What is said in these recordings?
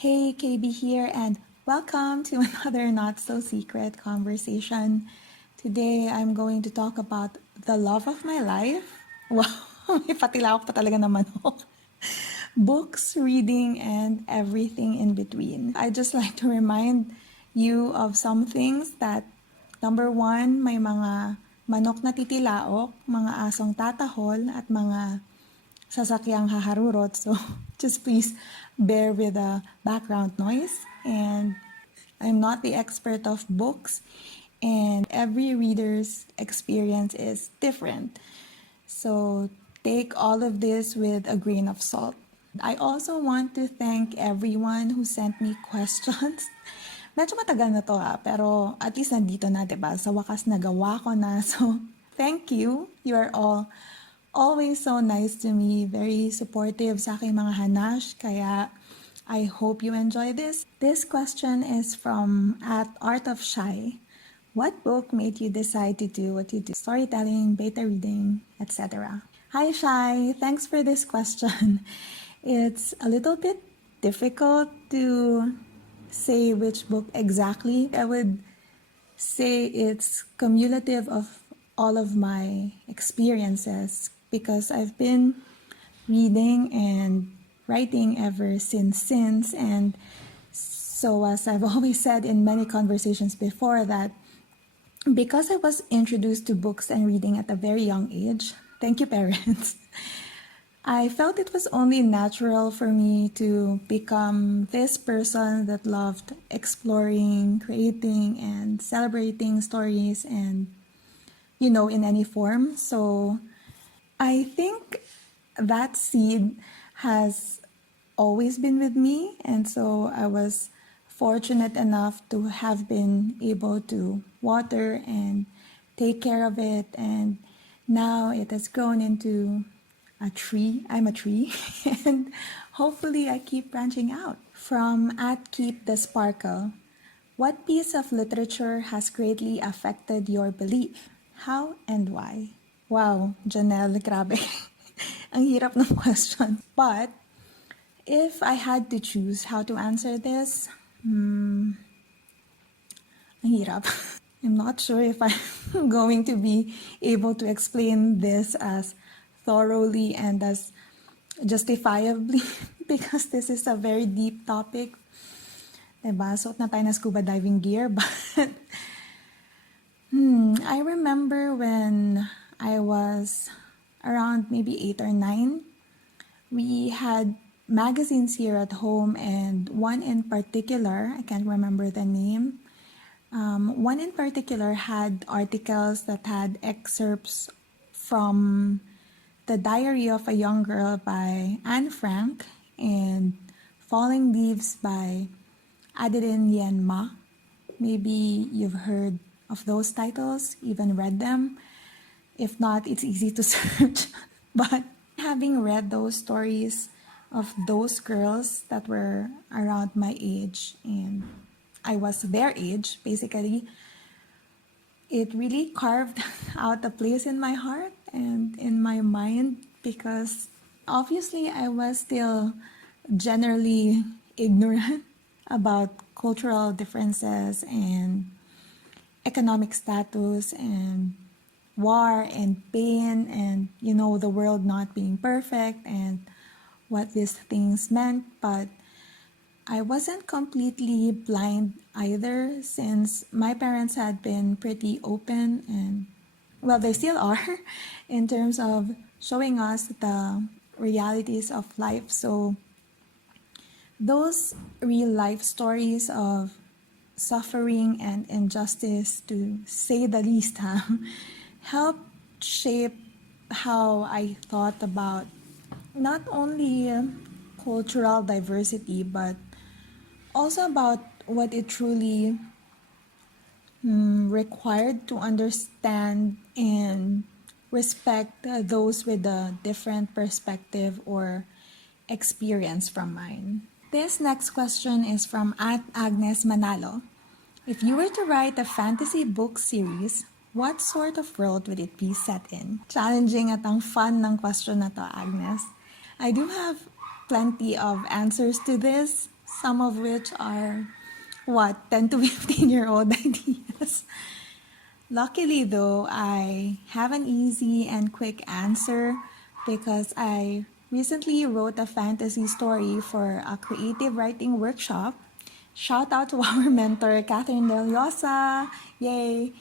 Hey, KB here, and welcome to another not so secret conversation. Today, I'm going to talk about the love of my life. Wow, may patilawak pa talaga naman ako. Books, reading, and everything in between. I just like to remind you of some things that, number one, may mga manok na titilaok, mga asong tatahol, at mga sasakyang haharurot. So just please bear with the background noise. And I'm not the expert of books, and every reader's experience is different. So take all of this with a grain of salt. I also want to thank everyone who sent me questions. Medyo matagal na to pero at least nandito na, diba? Sa wakas nagawa ko na. So thank you. You are all always so nice to me, very supportive sa aking mga hanash, kaya I hope you enjoy this. This question is from @artofshai. What book made you decide to do what you do? Storytelling, beta reading, etc. Hi Shai, thanks for this question. It's a little bit difficult to say which book exactly. I would say it's cumulative of all of my experiences because I've been reading and writing ever since, and so as I've always said in many conversations before, that because I was introduced to books and reading at a very young age, thank you parents, I felt it was only natural for me to become this person that loved exploring, creating, and celebrating stories and, in any form. So I think that seed has always been with me, and so I was fortunate enough to have been able to water and take care of it, and now it has grown into a tree. I'm a tree, and hopefully I keep branching out. From @keep.the.sparkle, what piece of literature has greatly affected your belief? How and why? Wow, Janelle, grabe. Ang hirap ng question. But if I had to choose how to answer this, ang hirap. I'm not sure if I'm going to be able to explain this as thoroughly and as justifiably because this is a very deep topic. Diba? Suot na tayo na scuba diving gear. But I remember when I was around maybe 8 or 9, we had magazines here at home, and one in particular, I can't remember the name, one in particular had articles that had excerpts from The Diary of a Young Girl by Anne Frank and Falling Leaves by Adeline. Maybe you've heard of those titles, even read them. If not, it's easy to search. But having read those stories of those girls that were around my age, and I was their age, basically, it really carved out a place in my heart and in my mind because obviously I was still generally ignorant about cultural differences and economic status and war and pain and, the world not being perfect and what these things meant. But I wasn't completely blind either, since my parents had been pretty open and, well, they still are in terms of showing us the realities of life. So those real life stories of suffering and injustice, to say the least, helped shape how I thought about not only cultural diversity, but also about what it truly required to understand and respect those with a different perspective or experience from mine. This next question is from @Agnes Manalo. If you were to write a fantasy book series, what sort of world would it be set in? Challenging at ang fun ng question na to, Agnes. I do have plenty of answers to this, some of which are, 10 to 15-year-old ideas. Luckily, though, I have an easy and quick answer because I recently wrote a fantasy story for a creative writing workshop. Shout out to our mentor, Catherine Dellosa. Yay!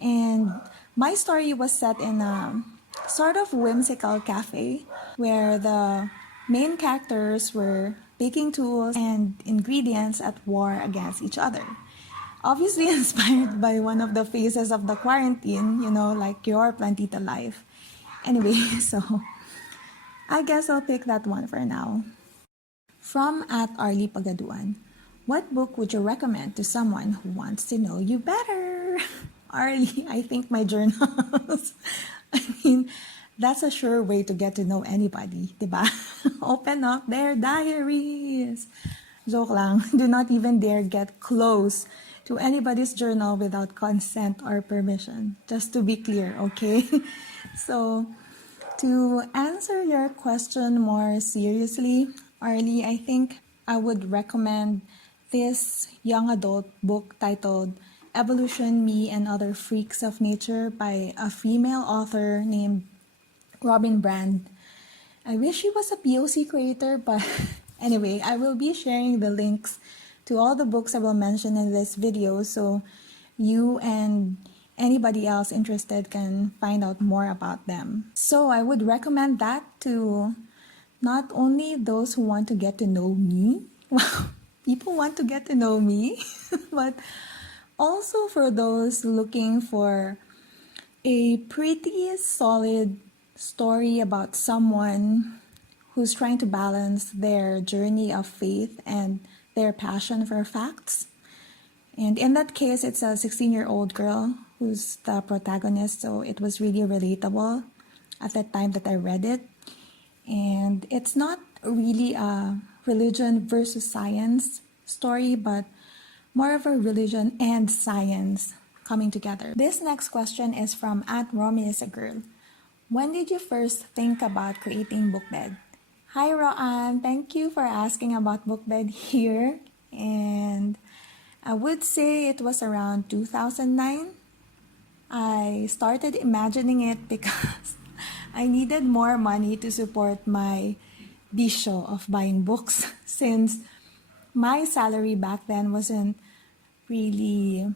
And my story was set in a sort of whimsical cafe where the main characters were baking tools and ingredients at war against each other. Obviously inspired by one of the phases of the quarantine, like your plantita life. Anyway, so I guess I'll pick that one for now. From at arlipagaduan, what book would you recommend to someone who wants to know you better? Arlie, I think my journals. I mean, that's a sure way to get to know anybody, diba? Open up their diaries. Joke lang, do not even dare get close to anybody's journal without consent or permission. Just to be clear, okay? So, to answer your question more seriously, Arlie, I think I would recommend this young adult book titled Evolution, Me, and Other Freaks of Nature by a female author named Brande. I wish she was a POC creator, but anyway, I will be sharing the links to all the books I will mention in this video so you and anybody else interested can find out more about them. So I would recommend that to not only those who want to get to know me, well, people want to get to know me, but also for those looking for a pretty solid story about someone who's trying to balance their journey of faith and their passion for facts. And in that case, it's a 16-year-old girl who's the protagonist, so it was really relatable at the time that I read it. And it's not really a religion versus science story, but more of a religion and science coming together. This next question is from @romyisagirl. When did you first think about creating Bookbed? Hi Roanne, thank you for asking about Bookbed here. And I would say it was around 2009. I started imagining it because I needed more money to support my bisyo of buying books since my salary back then wasn't really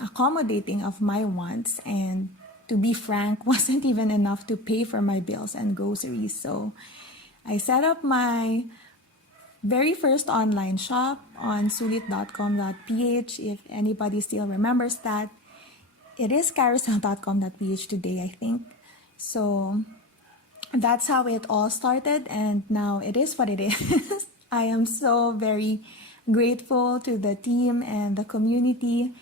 accommodating of my wants, and to be frank, wasn't even enough to pay for my bills and groceries. So I set up my very first online shop on sulit.com.ph. If anybody still remembers that, it is carousel.com.ph today, I think. So that's how it all started, and now it is what it is. I am so very grateful to the team and the community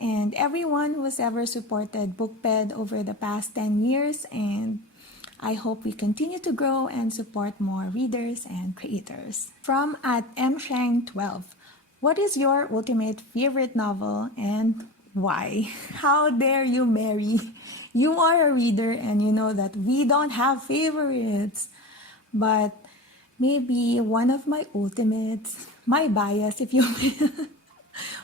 and everyone who has ever supported Bookbed over the past 10 years, and I hope we continue to grow and support more readers and creators. From @mshang12, what is your ultimate favorite novel and why? How dare you, Mary? You are a reader and you know that we don't have favorites. But maybe one of my ultimates, my bias if you will,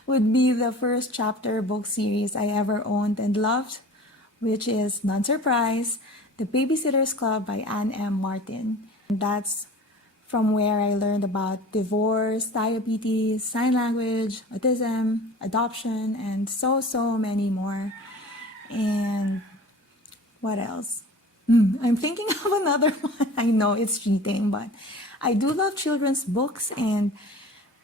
would be the first chapter book series I ever owned and loved, which is None Surprise, The Babysitter's Club by Anne M. Martin. And that's from where I learned about divorce, diabetes, sign language, autism, adoption, and so many more. And what else? I'm thinking of another one. I know it's cheating, but I do love children's books, and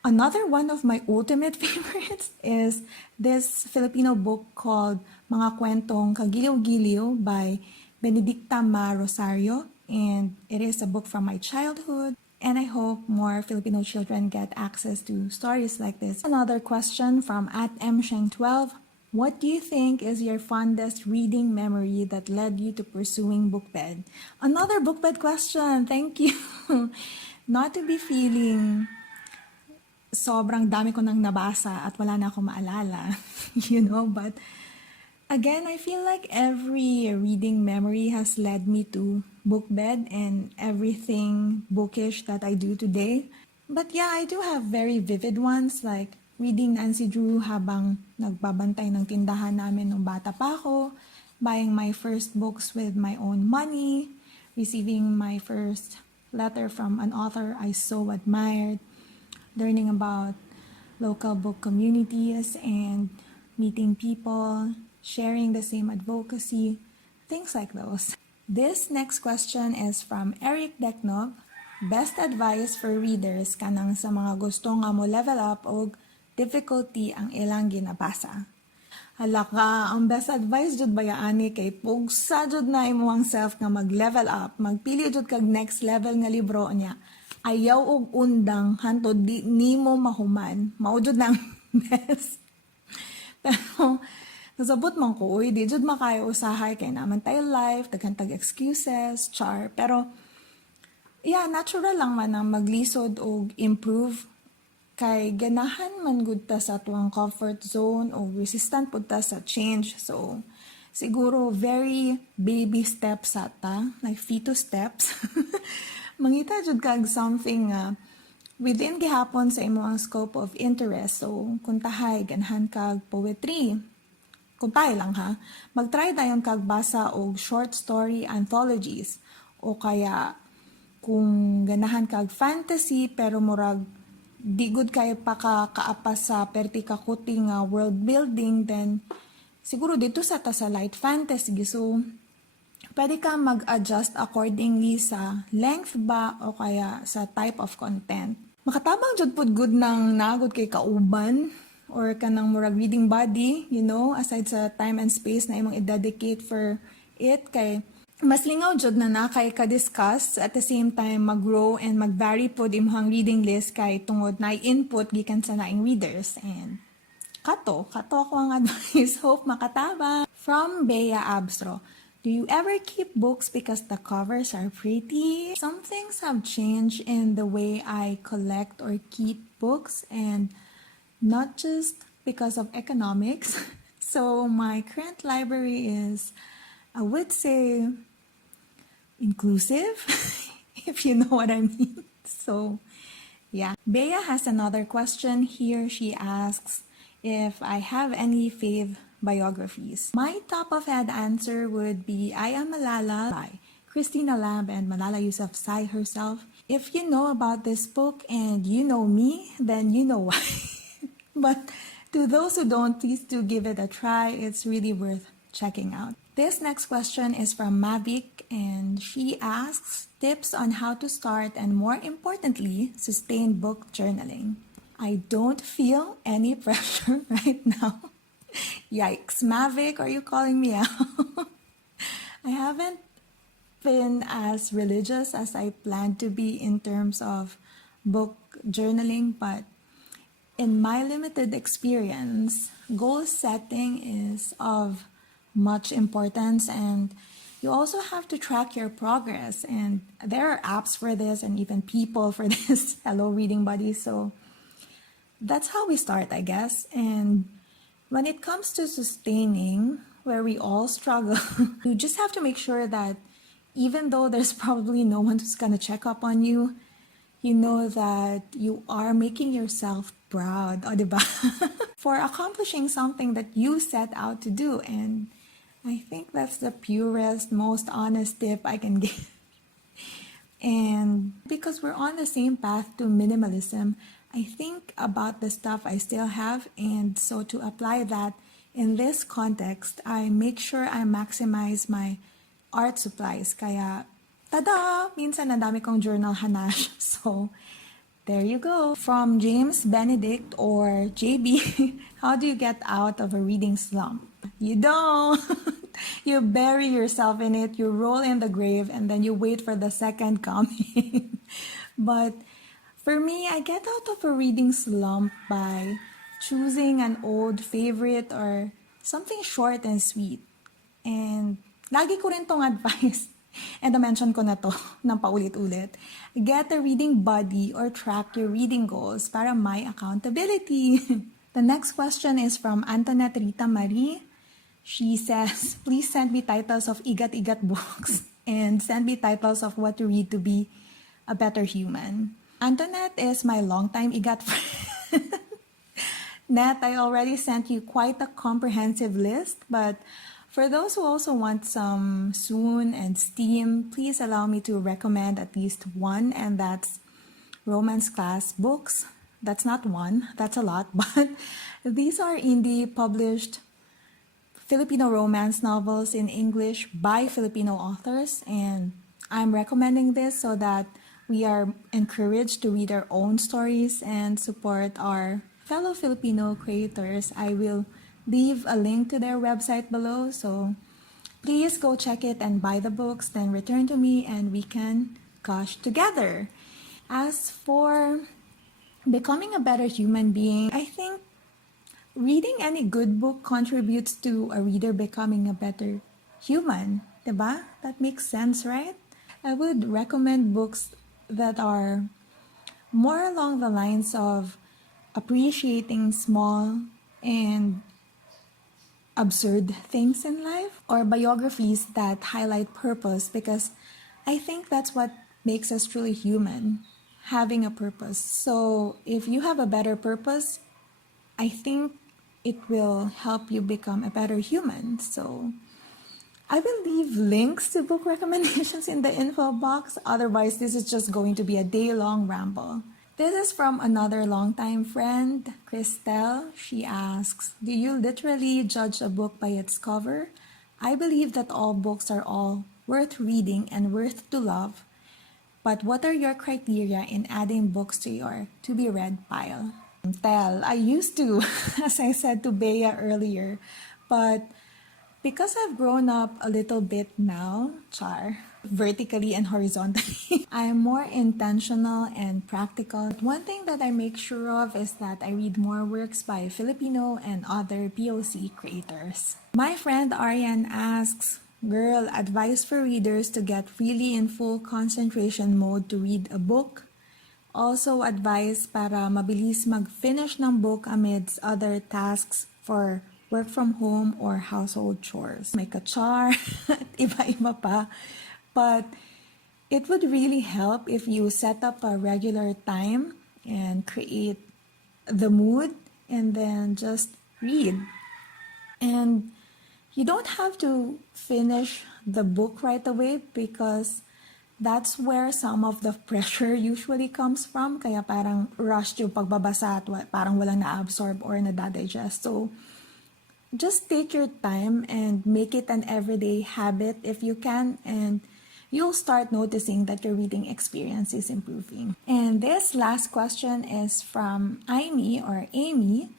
another one of my ultimate favorites is this Filipino book called Mga Kwentong Kagiliw-Giliw by Benedict Rosario, and it is a book from my childhood, and I hope more Filipino children get access to stories like this. Another question from @msheng12. What do you think is your fondest reading memory that led you to pursuing Bookbed? Another Bookbed question, thank you. Not to be feeling sobrang dami ko nang nabasa at wala na akong maalala, but again, I feel like every reading memory has led me to Bookbed and everything bookish that I do today. But yeah, I do have very vivid ones like reading Nancy Drew habang nagbabantay ng tindahan namin nung bata pa ako, buying my first books with my own money, receiving my first letter from an author I so admired, learning about local book communities and meeting people, sharing the same advocacy, things like those. This next question is from Eric Decnov. Best advice for readers kanang sa mga gusto nga mo level up o difficulty ang ilang ginabasa. Hala ka, ang best advice jud bayaani kay pugsa jud na imo ang self nga mag-level up, magpili jud kag next level nga libro niya. Ayaw og undang hantod di nimo mahuman. Mao jud nang best. Pero nasabot man ko, uy, di jud makayo usahay kay naman tayo life, daghan tag excuses, char. Pero yeah, natural lang man ang maglisod o improve kay ganahan man gud ta sa tuwang comfort zone o resistant pud ta sa change. So, siguro very baby steps sa ta, like fetus steps. Mangita jud kag something within gihapon sa imong scope of interest. So, kung tahay ganahan kag poetry, kung tayo lang ha, mag-try dayon kag basa og short story anthologies o kaya kung ganahan kag fantasy pero murag di good kayo pa kaapas sa perti kakuti nga world building, then siguro dito sa ta sa light fantasy. So pwede ka mag-adjust accordingly sa length ba o kaya sa type of content. Makatabang jud pud good nang nagod kay kauban or kanang murag reading body, you know, aside sa time and space na imong i-dedicate for it, kay mas lingaw jud na nakay ka-discuss at the same time mag-grow and mag-vary po di imong reading list kay tungod na input gikan sa naing readers. And kato ako ang advice. Hope makataba. From Bea Abstro. Do you ever keep books because the covers are pretty? Some things have changed in the way I collect or keep books, and not just because of economics. So my current library is, I would say, inclusive, if you know what I mean. So, yeah. Bea has another question here. She asks if I have any fave biographies. My top of head answer would be I Am Malala by Christina Lamb and Malala Yousafzai herself. If you know about this book and you know me, then you know why. But to those who don't, please do give it a try. It's really worth checking out. This next question is from Mavic, and she asks tips on how to start and, more importantly, sustain book journaling. I don't feel any pressure right now. Yikes, Mavic, are you calling me out? I haven't been as religious as I planned to be in terms of book journaling, but in my limited experience, goal setting is of much importance, and you also have to track your progress, and there are apps for this and even people for this. Hello, reading buddies. So that's how we start, I guess. And when it comes to sustaining, where we all struggle, you just have to make sure that even though there's probably no one who's gonna check up on you, you know that you are making yourself proud, o diba? For accomplishing something that you set out to do. And I think that's the purest, most honest tip I can give. And because we're on the same path to minimalism, I think about the stuff I still have, and so to apply that in this context, I make sure I maximize my art supplies. Kaya, tada! Minsan nadami kong journal hanash. So, there you go. From James Benedict or JB, how do you get out of a reading slump? You don't. You bury yourself in it, you roll in the grave, and then you wait for the second coming. But for me, I get out of a reading slump by choosing an old favorite or something short and sweet. And lagi ko rin tong advice, and na-mention ko na to ng paulit-ulit. Get a reading buddy or track your reading goals para may accountability. The next question is from Antonette Rita Marie. She says, please send me titles of igat-igat books and send me titles of what to read to be a better human. Antonette is my longtime igat friend. Net, I already sent you quite a comprehensive list, but for those who also want some soon and steam, please allow me to recommend at least one, and that's romance class books. That's not one, that's a lot, but these are indie published Filipino romance novels in English by Filipino authors, and I'm recommending this so that we are encouraged to read our own stories and support our fellow Filipino creators. I will leave a link to their website below, so please go check it and buy the books, then return to me and we can gush together. As for becoming a better human being, I think reading any good book contributes to a reader becoming a better human, diba? That makes sense, right? I would recommend books that are more along the lines of appreciating small and absurd things in life, or biographies that highlight purpose, because I think that's what makes us truly human, having a purpose. So if you have a better purpose, I think it will help you become a better human. So I will leave links to book recommendations in the info box. Otherwise, this is just going to be a day-long ramble. This is from another longtime friend, Krystle. She asks, do you literally judge a book by its cover? I believe that all books are all worth reading and worth to love. But what are your criteria in adding books to your to-be-read pile? I used to, as I said to Bea earlier, but because I've grown up a little bit now, vertically and horizontally, I am more intentional and practical. One thing that I make sure of is that I read more works by Filipino and other POC creators. My friend Ariane asks, Girl, advice for readers to get really in full concentration mode to read a book. Also advice para mabilis mag-finish ng book amidst other tasks for work from home or household chores. May kachar, iba-iba pa. But it would really help if you set up a regular time and create the mood and then just read. And you don't have to finish the book right away because that's where some of the pressure usually comes from. Kaya parang rushed yung pagbabasa at parang walang na-absorb or na-digest. So just take your time and make it an everyday habit if you can, and you'll start noticing that your reading experience is improving. And this last question is from Amy,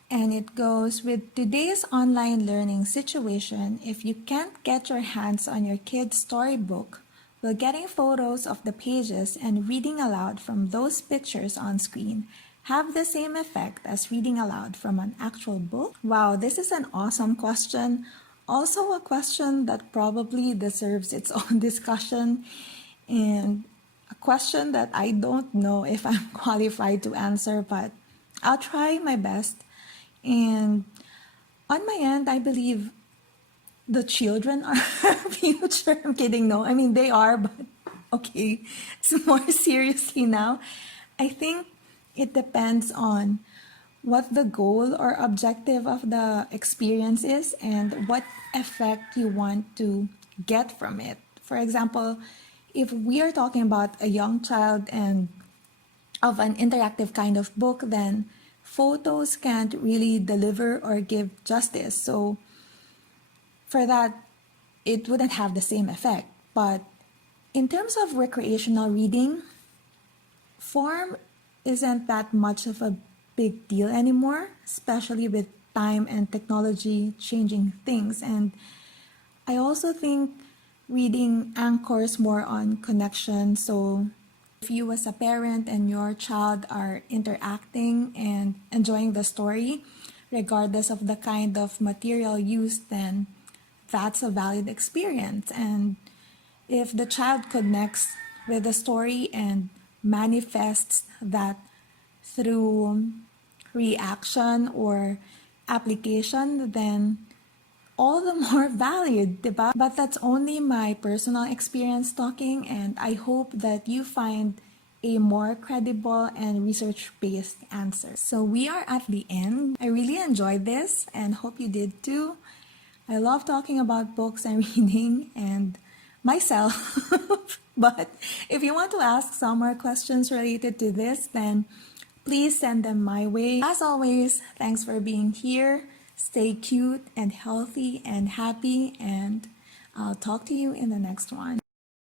and it goes, with today's online learning situation, if you can't get your hands on your kid's storybook, will getting photos of the pages and reading aloud from those pictures on screen have the same effect as reading aloud from an actual book? Wow, this is an awesome question. Also a question that probably deserves its own discussion, and a question that I don't know if I'm qualified to answer, but I'll try my best. And on my end, I believe the children are our future. I'm kidding, no. I mean, they are, but okay. It's more seriously now. I think it depends on what the goal or objective of the experience is and what effect you want to get from it. For example, if we are talking about a young child and of an interactive kind of book, then photos can't really deliver or give justice. So for that, it wouldn't have the same effect. But in terms of recreational reading, form isn't that much of a big deal anymore, especially with time and technology changing things. And I also think reading anchors more on connection. So if you as a parent and your child are interacting and enjoying the story, regardless of the kind of material used, then that's a valid experience. And if the child connects with the story and manifests that through reaction or application, then all the more valid, diba? But that's only my personal experience talking, and I hope that you find a more credible and research-based answer. So we are at the end. I really enjoyed this and hope you did too. I love talking about books and reading and myself. But if you want to ask some more questions related to this, then please send them my way. As always, thanks for being here. Stay cute and healthy and happy, and I'll talk to you in the next one.